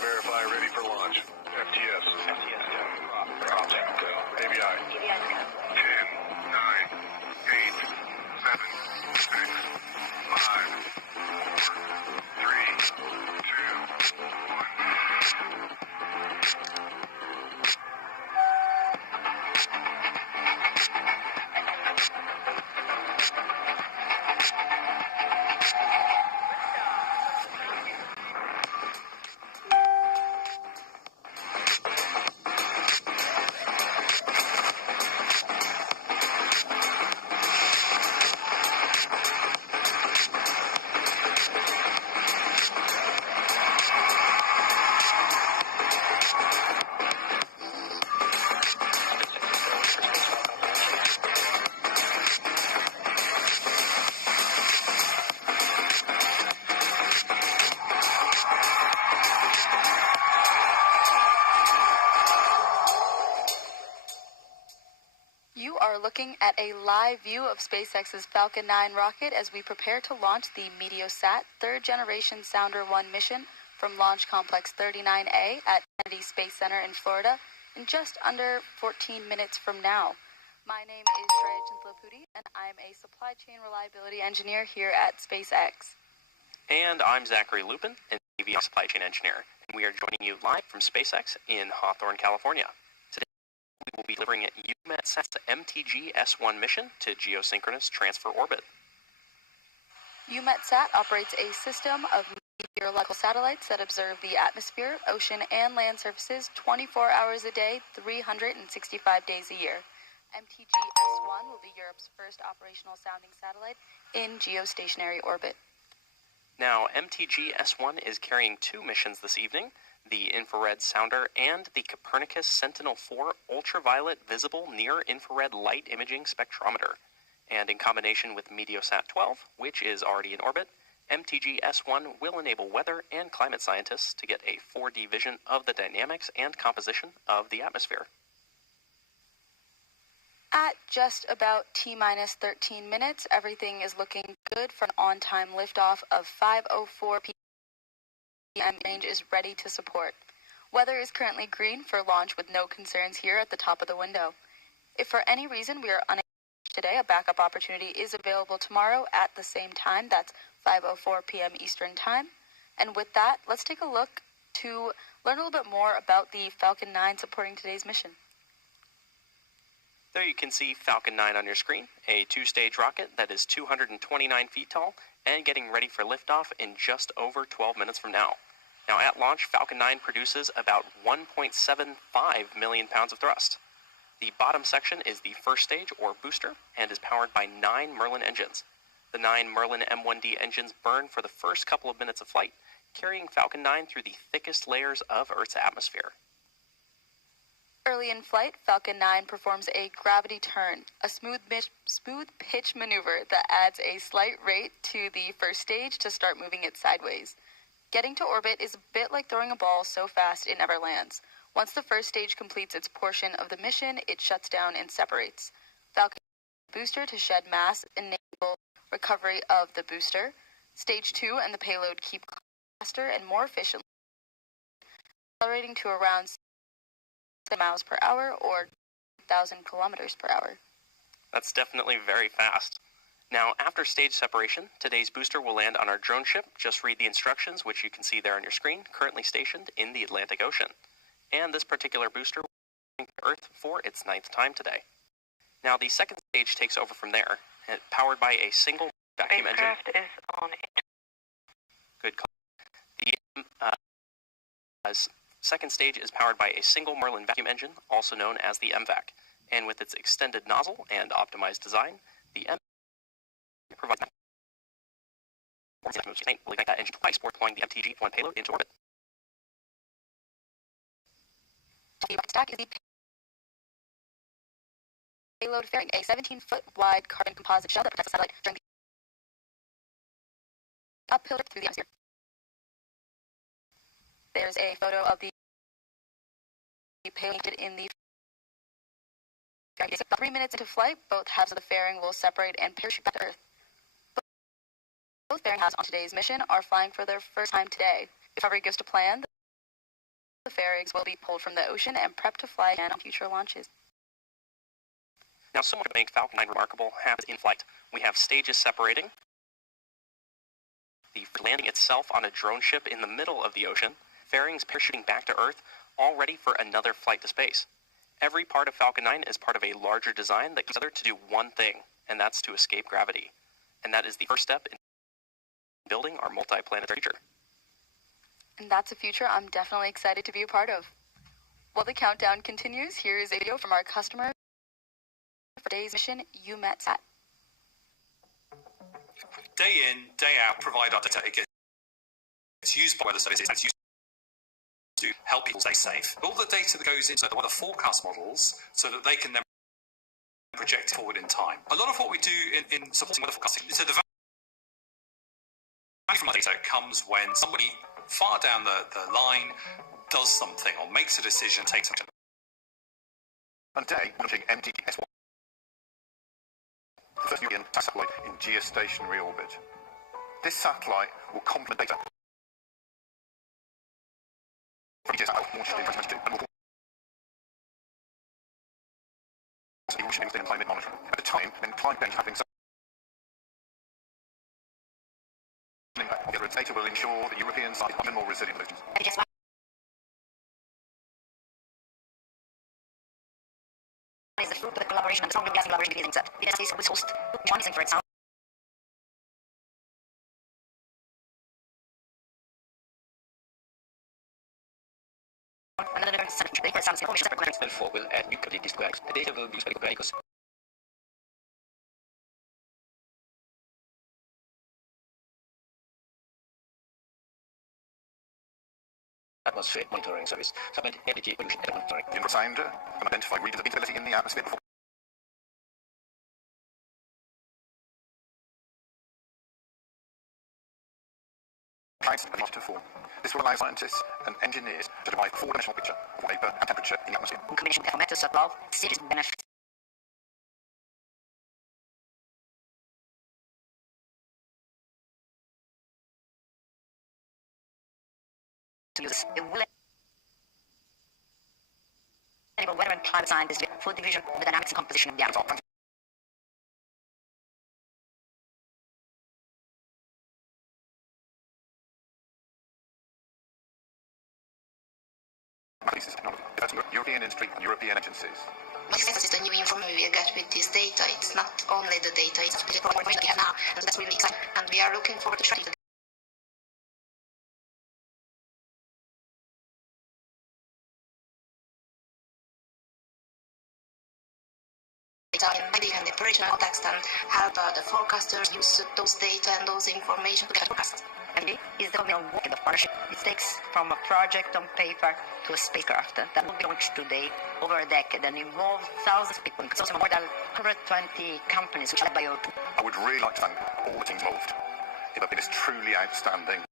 Verify ready for launch. FTS. FTS go. Drop. Go. ABI. ABI go. 10, 9, 8, 7, 6, 5, 4, 3, 2, 1. You are looking at a live view of SpaceX's Falcon 9 rocket as we prepare to launch the Meteosat third-generation Sounder 1 mission from Launch Complex 39A at Kennedy Space Center in Florida in just under 14 minutes from now. My name is Shreya Chintlapudi, and I'm a supply chain reliability engineer here at SpaceX. And I'm Zachary Lupin, an avionics supply chain engineer, and we are joining you live from SpaceX in Hawthorne, California. We will be delivering EUMETSAT's MTG-S1 mission to geosynchronous transfer orbit. EUMETSAT operates a system of meteorological satellites that observe the atmosphere, ocean, and land surfaces 24 hours a day, 365 days a year. MTG-S1 will be Europe's first operational sounding satellite in geostationary orbit. Now, MTG-S1 is carrying two missions this evening, the infrared sounder and the Copernicus Sentinel-4 ultraviolet visible near-infrared light imaging spectrometer. And in combination with Meteosat 12, which is already in orbit, MTG-S1 will enable weather and climate scientists to get a 4D vision of the dynamics and composition of the atmosphere. At just about T-minus 13 minutes, everything is looking good for an on-time liftoff of 5:04 p.m. Range is ready to support. Weather is currently green for launch with no concerns here at the top of the window. If for any reason we are unable to today, a backup opportunity is available tomorrow at the same time. That's 5:04 p.m. Eastern Time. And with that, let's take a look to learn a little bit more about the Falcon 9 supporting today's mission. There you can see Falcon 9 on your screen, a two-stage rocket that is 229 feet tall and getting ready for liftoff in just over 12 minutes from now. Now at launch, Falcon 9 produces about 1.75 million pounds of thrust. The bottom section is the first stage or booster and is powered by 9 Merlin engines. The 9 Merlin M1D engines burn for the first couple of minutes of flight, carrying Falcon 9 through the thickest layers of Earth's atmosphere. Early in flight, Falcon 9 performs a gravity turn, a smooth pitch maneuver that adds a slight rate to the first stage to start moving it sideways. Getting to orbit is a bit like throwing a ball so fast it never lands. Once the first stage completes its portion of the mission, it shuts down and separates. Falcon booster to shed mass enable recovery of the booster. Stage 2 and the payload keep faster and more efficiently, accelerating to around 6 miles per hour or 1,000 kilometers per hour. That's definitely very fast. Now, after stage separation, today's booster will land on our drone ship. Just read the instructions, which you can see there on your screen, currently stationed in the Atlantic Ocean. And this particular booster will return to Earth for its 9th time today. Now, the second stage takes over from there, powered by a single vacuum engine. Spacecraft is on it. Good call. The second stage is powered by a single Merlin vacuum engine, also known as the MVAC. And with its extended nozzle and optimized design, the MVAC provides that engine twice before deploying the MTG-1 payload into orbit. The stack is the payload fairing, a 17-foot wide carbon composite shell that protects the satellite during the uphill trip through the atmosphere. There's a photo of the payload in the fairing. About 3 minutes into flight, both halves of the fairing will separate and parachute back to Earth. Both fairing halves on today's mission are flying for their first time today. If everything goes to plan, the fairings will be pulled from the ocean and prepped to fly again on future launches. Now, so much to make Falcon 9 remarkable happens in flight. We have stages separating, the landing itself on a drone ship in the middle of the ocean, fairings parachuting back to Earth, all ready for another flight to space. Every part of Falcon 9 is part of a larger design that comes together to do one thing, and that's to escape gravity. And that is the first step in building our multi-planetary future. And that's a future I'm definitely excited to be a part of. While the countdown continues, here is a video from our customer for today's mission, UMETSAT. Day in, day out, provide our data. It gets used by weather services and it's used to help people stay safe. All the data that goes into the weather forecast models so that they can then project forward in time. A lot of what we do in supporting weather forecasting, so the value from our data comes when somebody far down the line does something or makes a decision, takes action. And today, launching MTS1, the first European satellite in geostationary orbit. This satellite will complement data from EGS launched in 2022 and will evolution in climate monitoring. At a time when climate change is happening, its data will ensure that European sites are even more resilient. Is the fruit of the collaboration and strong collaboration between things that the United States was host one for example. Another L4 will add new capabilities to X. The data will be used by Copernicus. Atmosphere monitoring service. Supplement energy pollution and monitoring. The sounder can identify regions of instability in the atmosphere before clouds are to form. This will allow scientists and engineers to derive a four-dimensional picture of vapor and temperature in the atmosphere. In combination with methods above, serious benefits. To use it will enable weather and climate scientists to full division of the dynamics and composition of the atmosphere. That's European industry and European agencies. This is the new information we get with this data. It's not only the data, it's the information we have now, and that's really exciting. And we are looking forward to sharing the data in big and operational context and help the forecasters use those data and those information to get forecasts. MD is the communal work of partnership. It takes from a project on paper to a spacecraft that will be launched today over a decade and involve thousands of people, including more than 120 companies which are led by your. I would really like to thank all the teams involved. It has been this truly outstanding.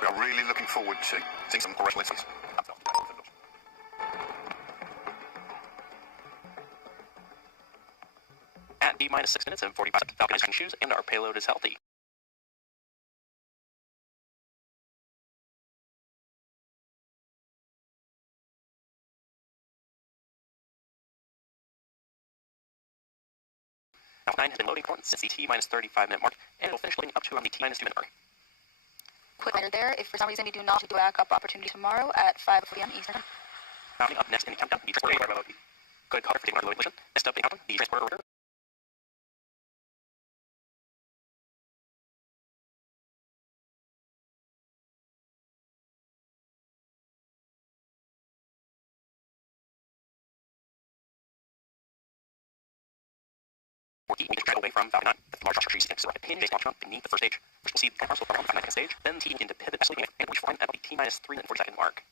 We are really looking forward to seeing some operational insights. At D-minus 6 minutes and 45 seconds, Falcon is in shoes, and our payload is healthy. Falcon 9 has been loading since the T-minus 35-minute mark, and it will finish loading up to around the T-minus 2-minute mark. Quick reminder there, if for some reason we do not do a backup opportunity tomorrow at 5 p.m. Eastern Time. Rounding up next in the countdown, the transporter radar. Good call for taking our loading position. Next up in the countdown, the transporter radar. We can travel away from Falcon 9. The large structure trees next to the rocket launch beneath the first stage. First we'll see the parcel from the second stage, then the T begin to pivot slowly and reach flying at the T-minus 3 and 40-second mark.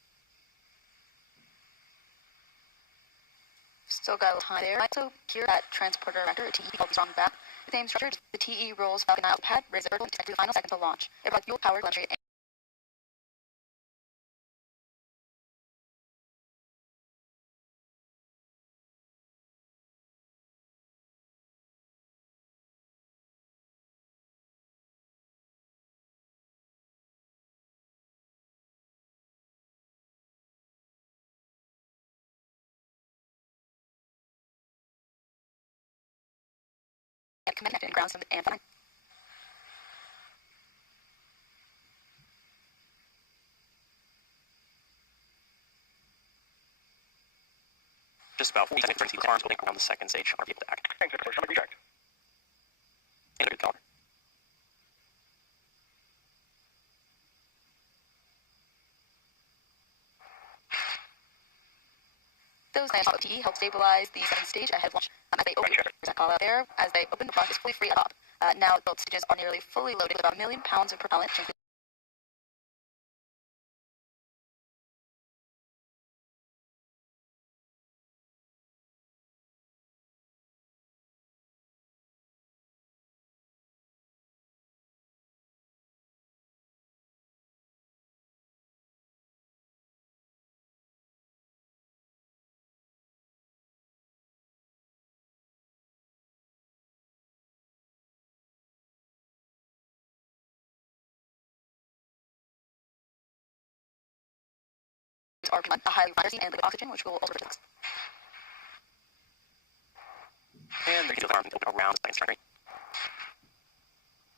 Still got a little time there. So here at transporter reactor, a TE called the strong back. The same structure, the TE rolls Falcon 9 pad, raises the vertical to the final seconds of launch. It provides fuel power, telemetry, and connected ground system and flying. Just about 40 seconds to see the arms building around the second stage of our vehicle attack. Thanks for the reject. And a good color. Those nice TE help stabilize the second stage ahead of launch. As they open, there's a call out there. As they open, the rocket is fully free at top. Now, both stages are nearly fully loaded with about 1 million pounds of propellant, are a highly hydrogen and liquid oxygen, which will also protect. And the alarm will open around the second stage.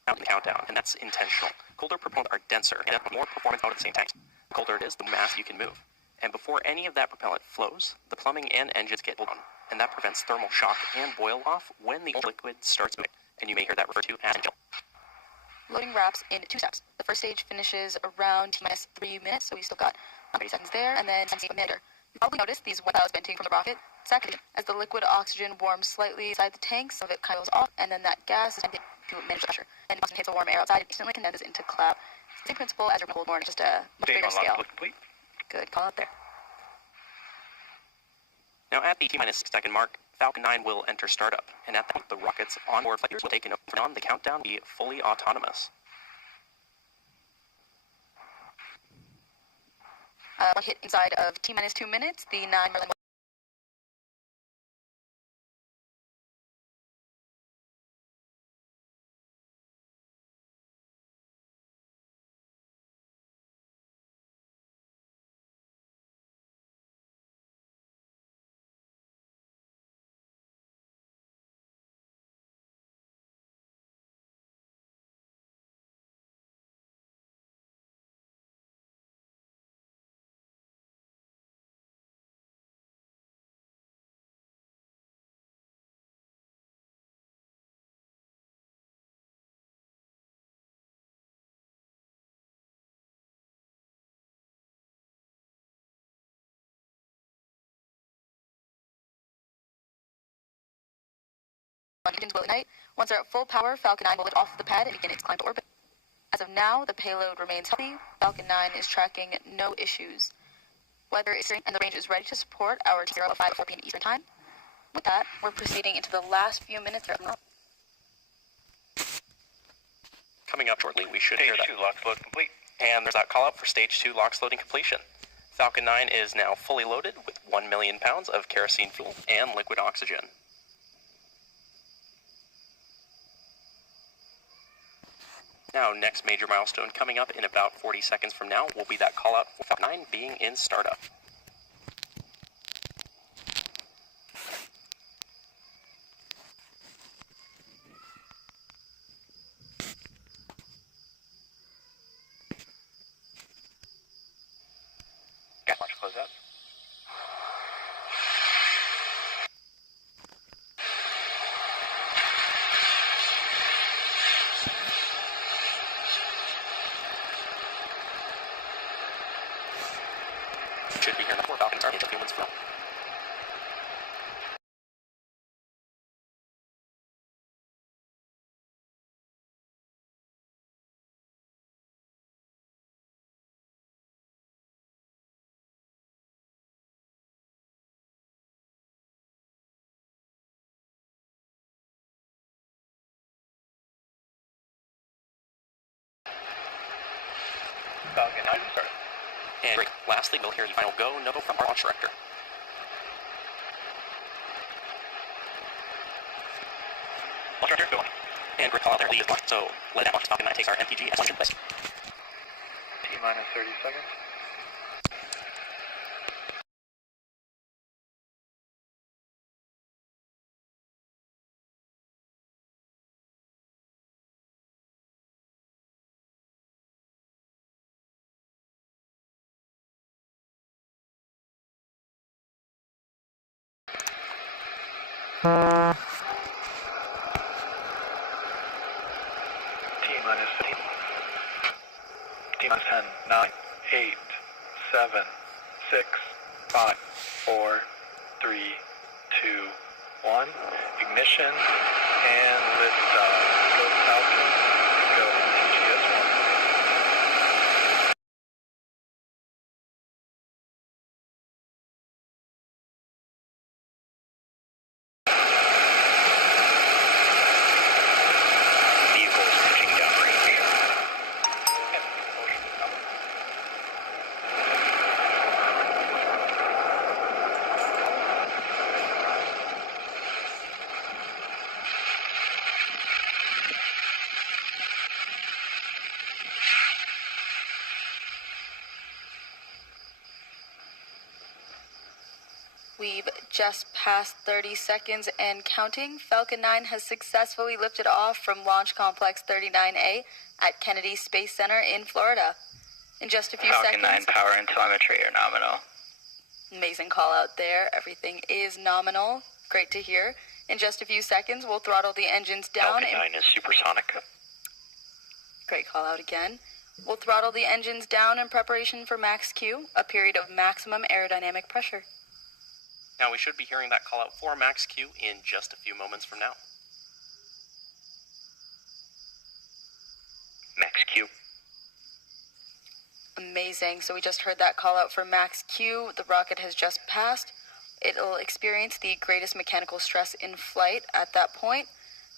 Counting the countdown, and that's intentional. Colder propellants are denser and have more performance out at the same time. The colder it is, the mass you can move. And before any of that propellant flows, the plumbing and engines get blown, and that prevents thermal shock and boil off when the liquid starts moving. And you may hear that referred to as intentional. Loading wraps in 2 steps. The first stage finishes around T-minus 3 minutes, so we still got 30 seconds there, and then a minute. You probably noticed these wet clouds venting from the rocket. Second, as the liquid oxygen warms slightly inside the tank, some of it kind of goes off, and then that gas is vented to manage the pressure. And once it hits the warm air outside, it instantly condenses into cloud. Same principle as your cold warm, just a much bigger scale. Good call out there. Now at the T-minus 6 second mark, Falcon 9 will enter startup, and at that point, the rocket's onboard fighters will take over. On the countdown, be fully autonomous. One hit inside of T-minus 2 minutes, the 9 Merlin begins will ignite. Once they're at full power, Falcon 9 will lift off the pad and begin its climb to orbit. As of now, the payload remains healthy. Falcon 9 is tracking no issues. Weather is and the range is ready to support our T0 of 5 4 p.m. Eastern Time. With that, we're proceeding into the last few minutes. Coming up shortly, we should hear that. Stage 2 LOX load complete. And there's that call out for Stage 2 LOX loading completion. Falcon 9 is now fully loaded with 1 million pounds of kerosene fuel and liquid oxygen. Now, next major milestone coming up in about 40 seconds from now will be that call out for Falcon 9 being in startup. Gas launch closeout. Should be here now. Falcons are into humans flow. Falcon 9 started. And great. Lastly, we'll hear the final go, no from our launch director. Launch director, go on. And great call out there, lead is launched. So let that launch Falcon 9 takes our MTG as launch in place. T-minus 30 seconds. T-minus 15. T-minus 10, 9, 8, 7, 6, 5, 4, 3, 2, 1. Ignition and liftoff. Go Falcon. Go MTGS1. Vehicles pitching downrange here. We've just passed 30 seconds and counting. Falcon 9 has successfully lifted off from Launch Complex 39A at Kennedy Space Center in Florida. In just a few Falcon 9 seconds... power and telemetry are nominal. Amazing call out there. Everything is nominal. Great to hear. In just a few seconds, we'll throttle the engines down. Falcon 9 is supersonic. Great call out again. We'll throttle the engines down in preparation for max Q, a period of maximum aerodynamic pressure. Now, we should be hearing that call out for max Q in just a few moments from now. Max Q. Amazing. So we just heard that call out for max Q. The rocket has just passed. It'll experience the greatest mechanical stress in flight at that point.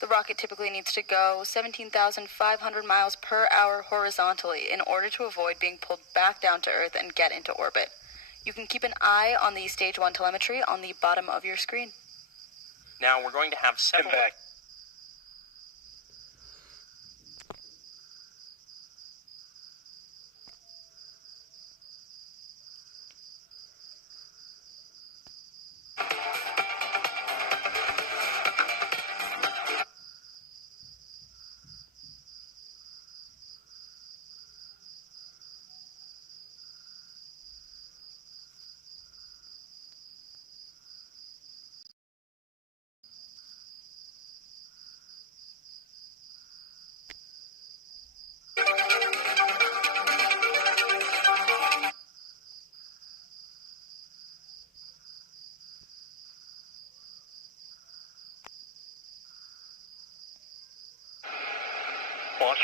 The rocket typically needs to go 17,500 miles per hour horizontally in order to avoid being pulled back down to Earth and get into orbit. You can keep an eye on the Stage 1 telemetry on the bottom of your screen. Now, we're going to have several... Back.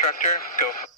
instructor. Go.